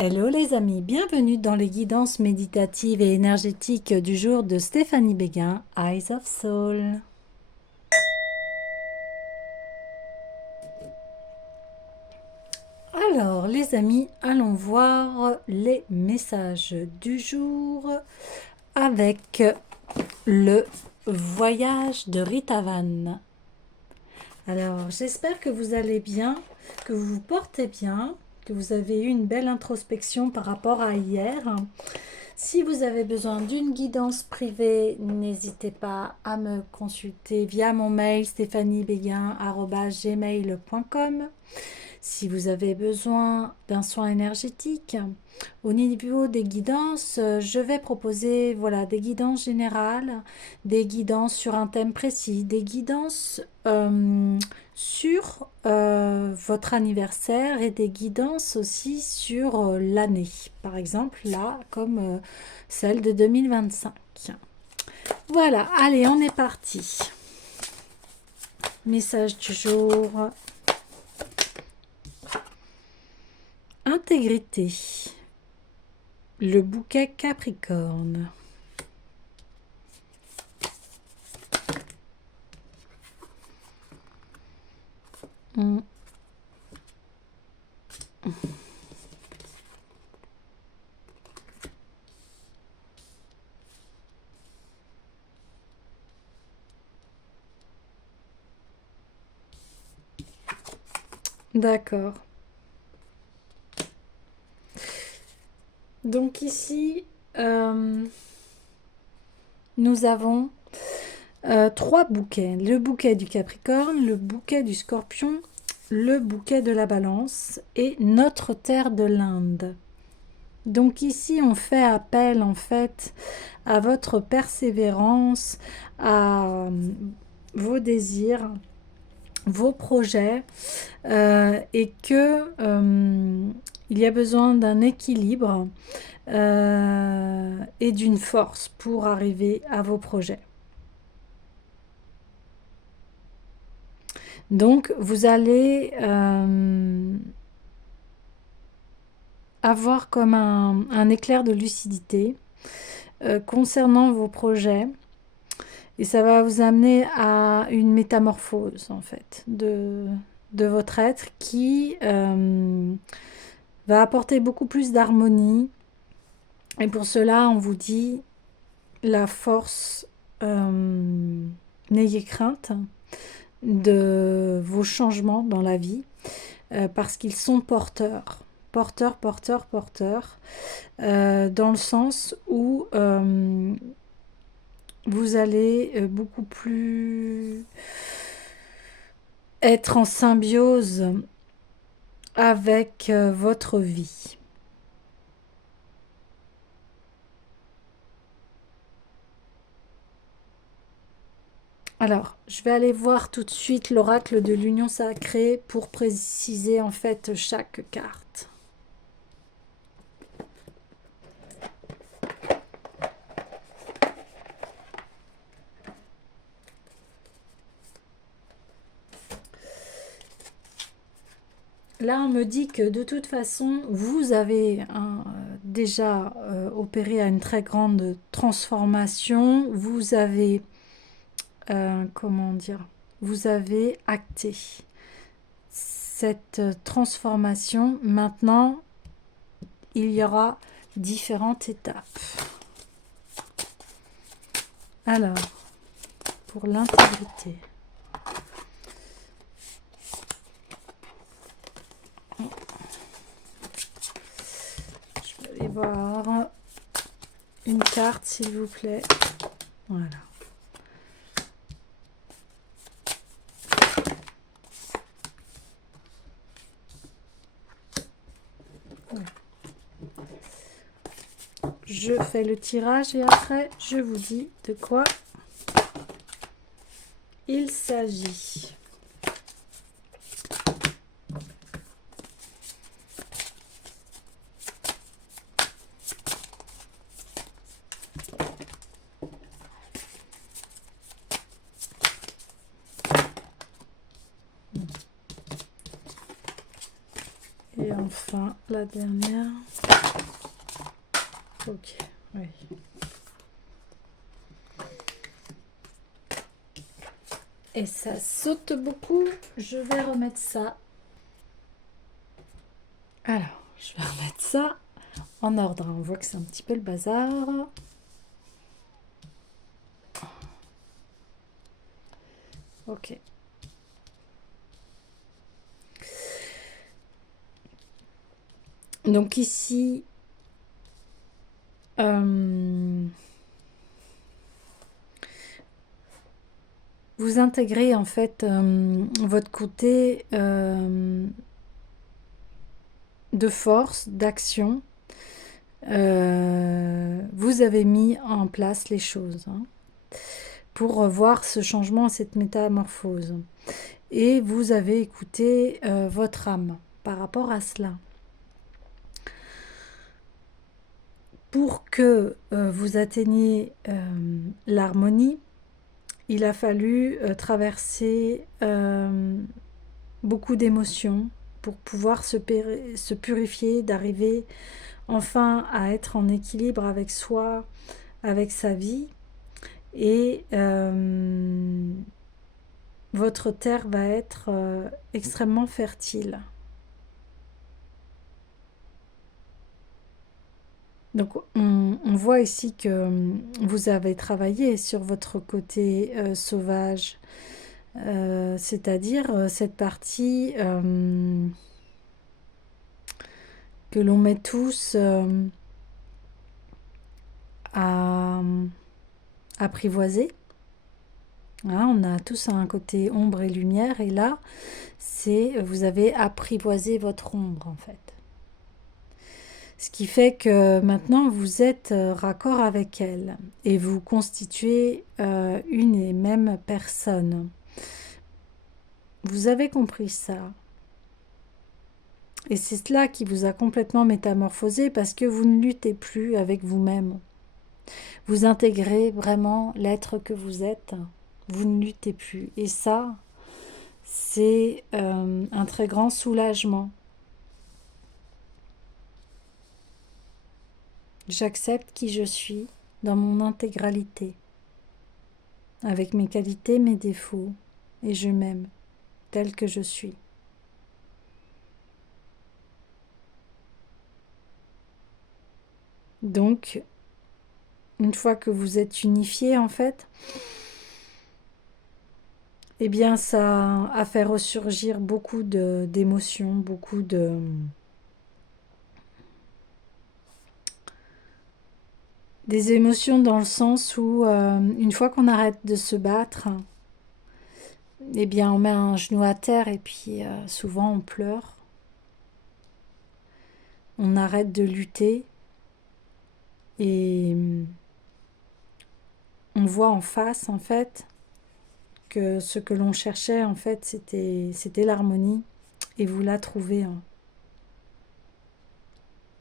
Hello les amis, bienvenue dans les guidances méditatives et énergétiques du jour de Stéphanie Béguin, Eyes of Soul. Alors les amis, allons voir les messages du jour avec le voyage de Rita Van. Alors j'espère que vous allez bien, que vous vous portez bien, que vous avez eu une belle introspection par rapport à hier. Si vous avez besoin d'une guidance privée, n'hésitez pas à me consulter via mon mail stéphaniebeguin@gmail.com. Si vous avez besoin d'un soin énergétique, au niveau des guidances, je vais proposer des guidances générales, des guidances sur un thème précis, des guidances sur votre anniversaire et des guidances aussi sur l'année. Par exemple, là, comme celle de 2025. Voilà, allez, on est parti. Message du jour. Intégrité. Le bouquet Capricorne. D'accord. Donc ici, nous avons trois bouquets. Le bouquet du Capricorne, le bouquet du Scorpion, le bouquet de la Balance et notre terre de l'Inde. Donc ici, on fait appel en fait à votre persévérance, à vos désirs, vos projets et que il y a besoin d'un équilibre et d'une force pour arriver à vos projets. Donc vous allez avoir comme un éclair de lucidité concernant vos projets. Et ça va vous amener à une métamorphose, en fait, de votre être qui va apporter beaucoup plus d'harmonie. Et pour cela, on vous dit la force, n'ayez crainte de vos changements dans la vie, parce qu'ils sont porteurs. Porteurs, dans le sens où vous allez beaucoup plus être en symbiose avec votre vie. Alors, je vais aller voir tout de suite l'oracle de l'Union sacrée pour préciser en fait chaque carte. Là, on me dit que de toute façon, vous avez déjà opéré à une très grande transformation. Vous avez, comment dire, vous avez acté cette transformation. Maintenant, il y aura différentes étapes. Alors, pour l'intégrité. Je vais aller voir une carte, s'il vous plaît. Voilà. Je fais le tirage et après je vous dis de quoi il s'agit. Et enfin la dernière. Ok, oui. Et ça saute beaucoup. Je vais remettre ça. Alors, je vais remettre ça en ordre. On voit que c'est un petit peu le bazar. Ok. Donc ici, vous intégrez en fait votre côté de force, d'action. Vous avez mis en place les choses hein, pour voir ce changement, cette métamorphose. Et vous avez écouté votre âme par rapport à cela. Pour que vous atteigniez l'harmonie, il a fallu traverser beaucoup d'émotions pour pouvoir se purifier, d'arriver enfin à être en équilibre avec soi, avec sa vie. Et votre terre va être extrêmement fertile. Donc on voit ici que vous avez travaillé sur votre côté sauvage, c'est-à-dire cette partie que l'on met tous à apprivoiser. Hein, on a tous un côté ombre et lumière, et là, c'est vous avez apprivoisé votre ombre en fait. Ce qui fait que maintenant vous êtes raccord avec elle et vous constituez une et même personne. Vous avez compris ça. Et c'est cela qui vous a complètement métamorphosé parce que vous ne luttez plus avec vous-même. Vous intégrez vraiment l'être que vous êtes. Vous ne luttez plus. Et ça, c'est un très grand soulagement. J'accepte qui je suis dans mon intégralité, avec mes qualités, mes défauts, et je m'aime tel que je suis. Donc, une fois que vous êtes unifié, en fait, eh bien, ça a fait ressurgir beaucoup d'émotions, beaucoup des émotions dans le sens où, une fois qu'on arrête de se battre, eh bien, on met un genou à terre et puis souvent on pleure. On arrête de lutter et on voit en face, en fait, que ce que l'on cherchait, en fait, c'était l'harmonie et vous la trouvez. Hein.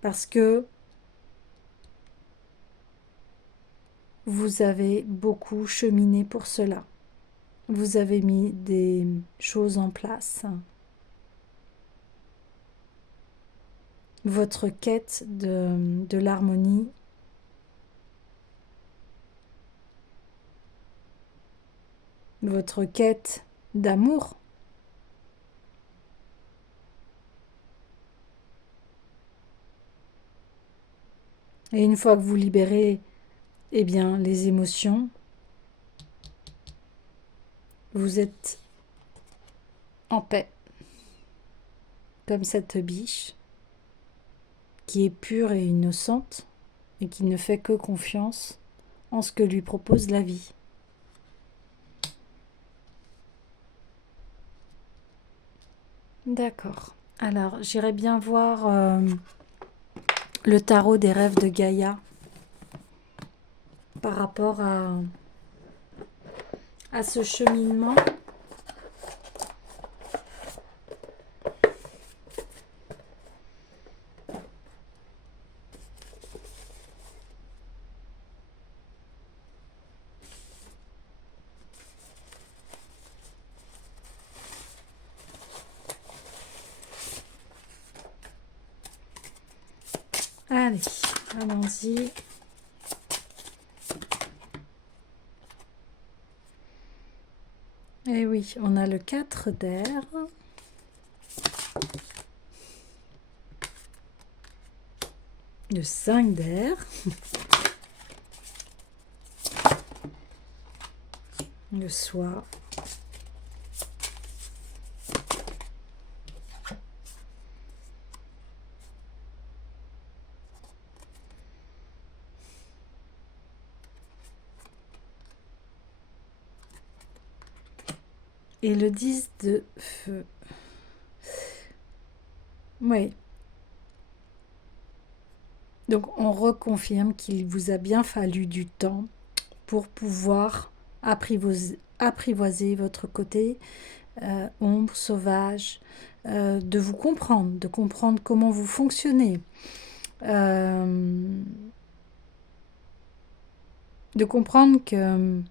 Parce que vous avez beaucoup cheminé pour cela. Vous avez mis des choses en place. Votre quête de l'harmonie votre quête d'amour. Et une fois que vous libérez eh bien, les émotions, vous êtes en paix, comme cette biche qui est pure et innocente et qui ne fait que confiance en ce que lui propose la vie. D'accord. Alors, j'irai bien voir le tarot des rêves de Gaïa par rapport à ce cheminement. Allez, allons-y. Et oui, on a le 4 d'air. Le 5 d'air. Le soie. Et le 10 de feu. Oui. Donc on reconfirme qu'il vous a bien fallu du temps pour pouvoir apprivoiser votre côté ombre, sauvage, de vous comprendre, de comprendre comment vous fonctionnez, de comprendre que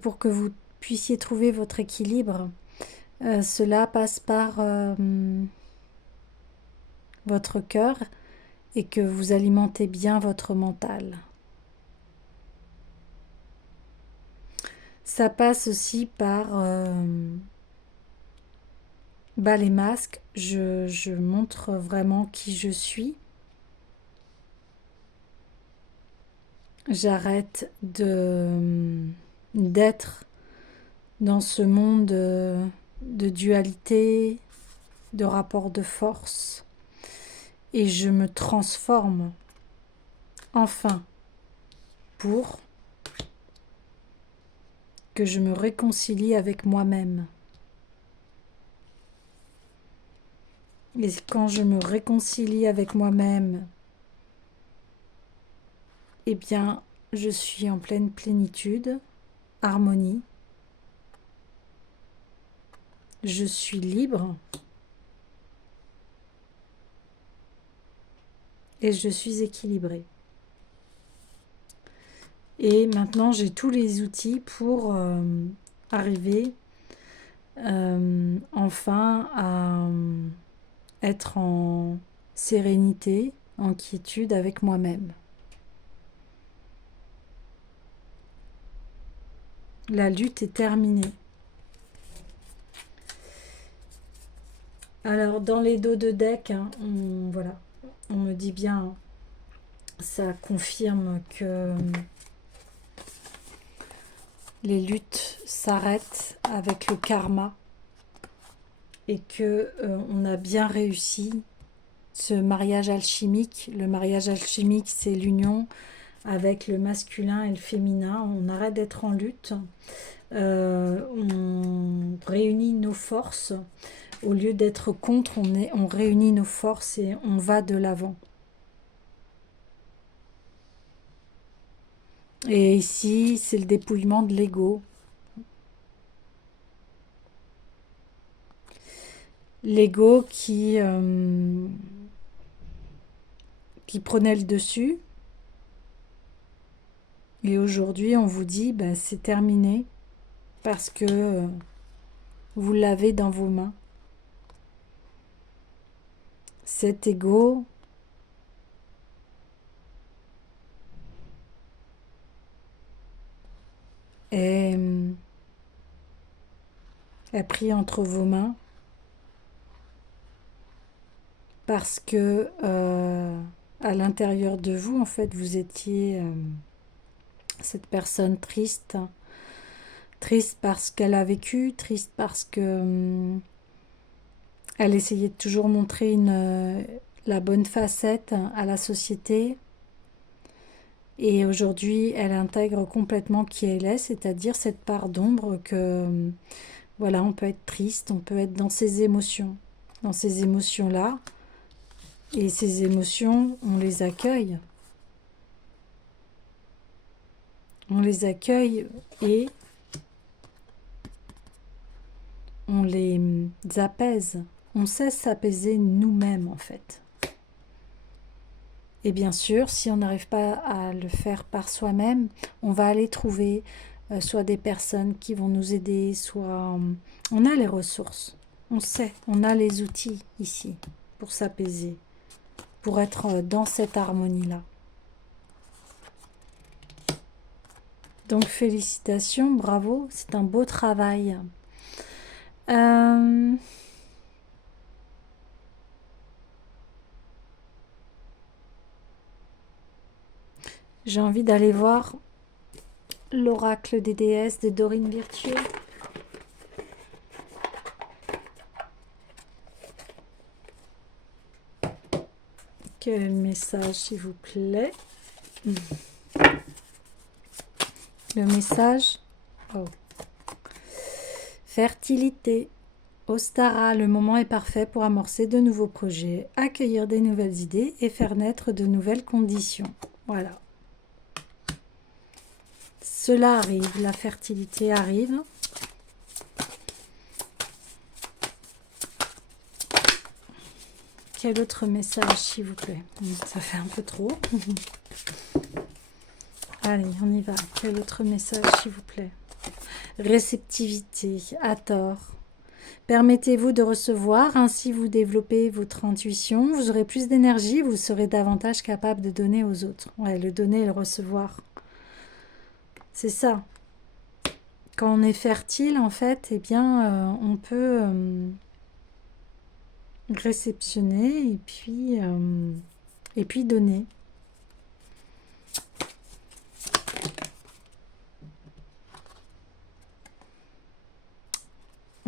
pour que vous puissiez trouver votre équilibre, cela passe par votre cœur et que vous alimentez bien votre mental. Ça passe aussi par les masques. Je montre vraiment qui je suis. J'arrête d'être dans ce monde de dualité, de rapport de force, et je me transforme enfin pour que je me réconcilie avec moi-même. Et quand je me réconcilie avec moi-même, eh bien, je suis en pleine plénitude, harmonie. Je suis libre et je suis équilibrée. Et maintenant, j'ai tous les outils pour arriver enfin à être en sérénité, en quiétude avec moi-même. La lutte est terminée. Alors, dans les dos de deck, hein, on me dit bien, ça confirme que les luttes s'arrêtent avec le karma et que on a bien réussi ce mariage alchimique. Le mariage alchimique, c'est l'union avec le masculin et le féminin. On arrête d'être en lutte. On réunit nos forces. Au lieu d'être contre, on réunit nos forces et on va de l'avant. Et ici, c'est le dépouillement de l'ego. L'ego qui prenait le dessus. Et aujourd'hui, on vous dit, ben, c'est terminé parce que vous l'avez dans vos mains. Cet ego est pris entre vos mains parce que à l'intérieur de vous, en fait, vous étiez cette personne triste, triste parce qu'elle a vécu, triste parce que elle essayait de toujours montrer la bonne facette à la société. Et aujourd'hui, elle intègre complètement qui elle est, c'est-à-dire cette part d'ombre que, voilà, on peut être triste, on peut être dans ses émotions. Dans ces émotions-là, et ces émotions, on les accueille. On les accueille et on les apaise. On sait s'apaiser nous-mêmes, en fait. Et bien sûr, si on n'arrive pas à le faire par soi-même, on va aller trouver soit des personnes qui vont nous aider, soit on a les ressources. On sait, on a les outils ici. pour s'apaiser, pour être dans cette harmonie-là. Donc félicitations, bravo, c'est un beau travail. J'ai envie d'aller voir l'oracle des déesses de Dorine Virtue. Quel message, s'il vous plaît? Le message. Oh. Fertilité. Ostara, le moment est parfait pour amorcer de nouveaux projets, accueillir des nouvelles idées et faire naître de nouvelles conditions. Voilà. Cela arrive, la fertilité arrive. Quel autre message, s'il vous plaît? Ça fait un peu trop. Allez, on y va. Quel autre message, s'il vous plaît? Réceptivité, à tort. Permettez-vous de recevoir, ainsi vous développez votre intuition, vous aurez plus d'énergie, vous serez davantage capable de donner aux autres. Ouais, le donner et le recevoir. C'est ça. Quand on est fertile, en fait, eh bien, on peut réceptionner et puis donner.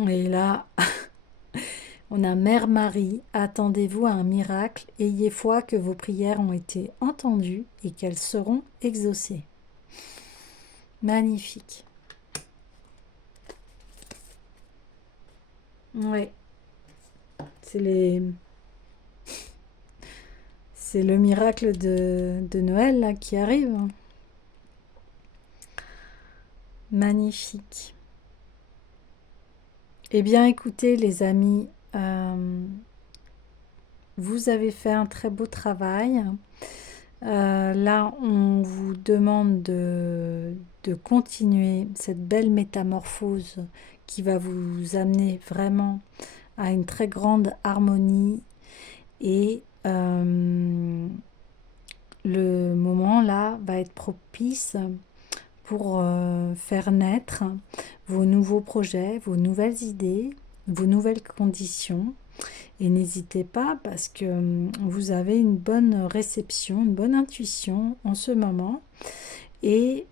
Et là, on a Mère Marie, attendez-vous à un miracle, ayez foi que vos prières ont été entendues et qu'elles seront exaucées. Magnifique. Ouais. C'est le miracle de Noël là, qui arrive. Magnifique. Eh bien, écoutez les amis, vous avez fait un très beau travail. Là, on vous demande de continuer cette belle métamorphose qui va vous amener vraiment à une très grande harmonie et le moment là va être propice pour faire naître vos nouveaux projets, vos nouvelles idées, vos nouvelles conditions. Et n'hésitez pas parce que vous avez une bonne réception, une bonne intuition en ce moment. Et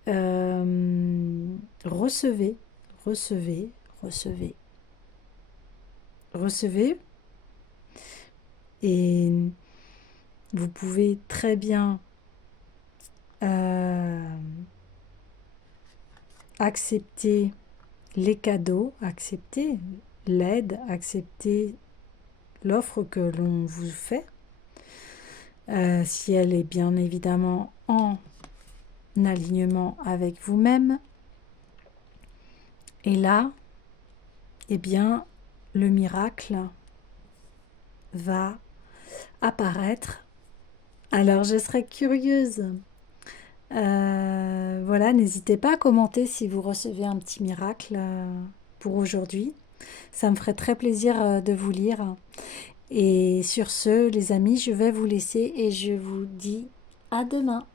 recevez, recevez, recevez. Recevez. Et vous pouvez très bien accepter les cadeaux, accepter l'aide, accepter l'offre que l'on vous fait, si elle est bien évidemment en alignement avec vous-même. Et là, eh bien, le miracle va apparaître. Alors, je serais curieuse. Voilà, n'hésitez pas à commenter si vous recevez un petit miracle pour aujourd'hui. Ça me ferait très plaisir de vous lire. Et sur ce, les amis, je vais vous laisser et je vous dis à demain.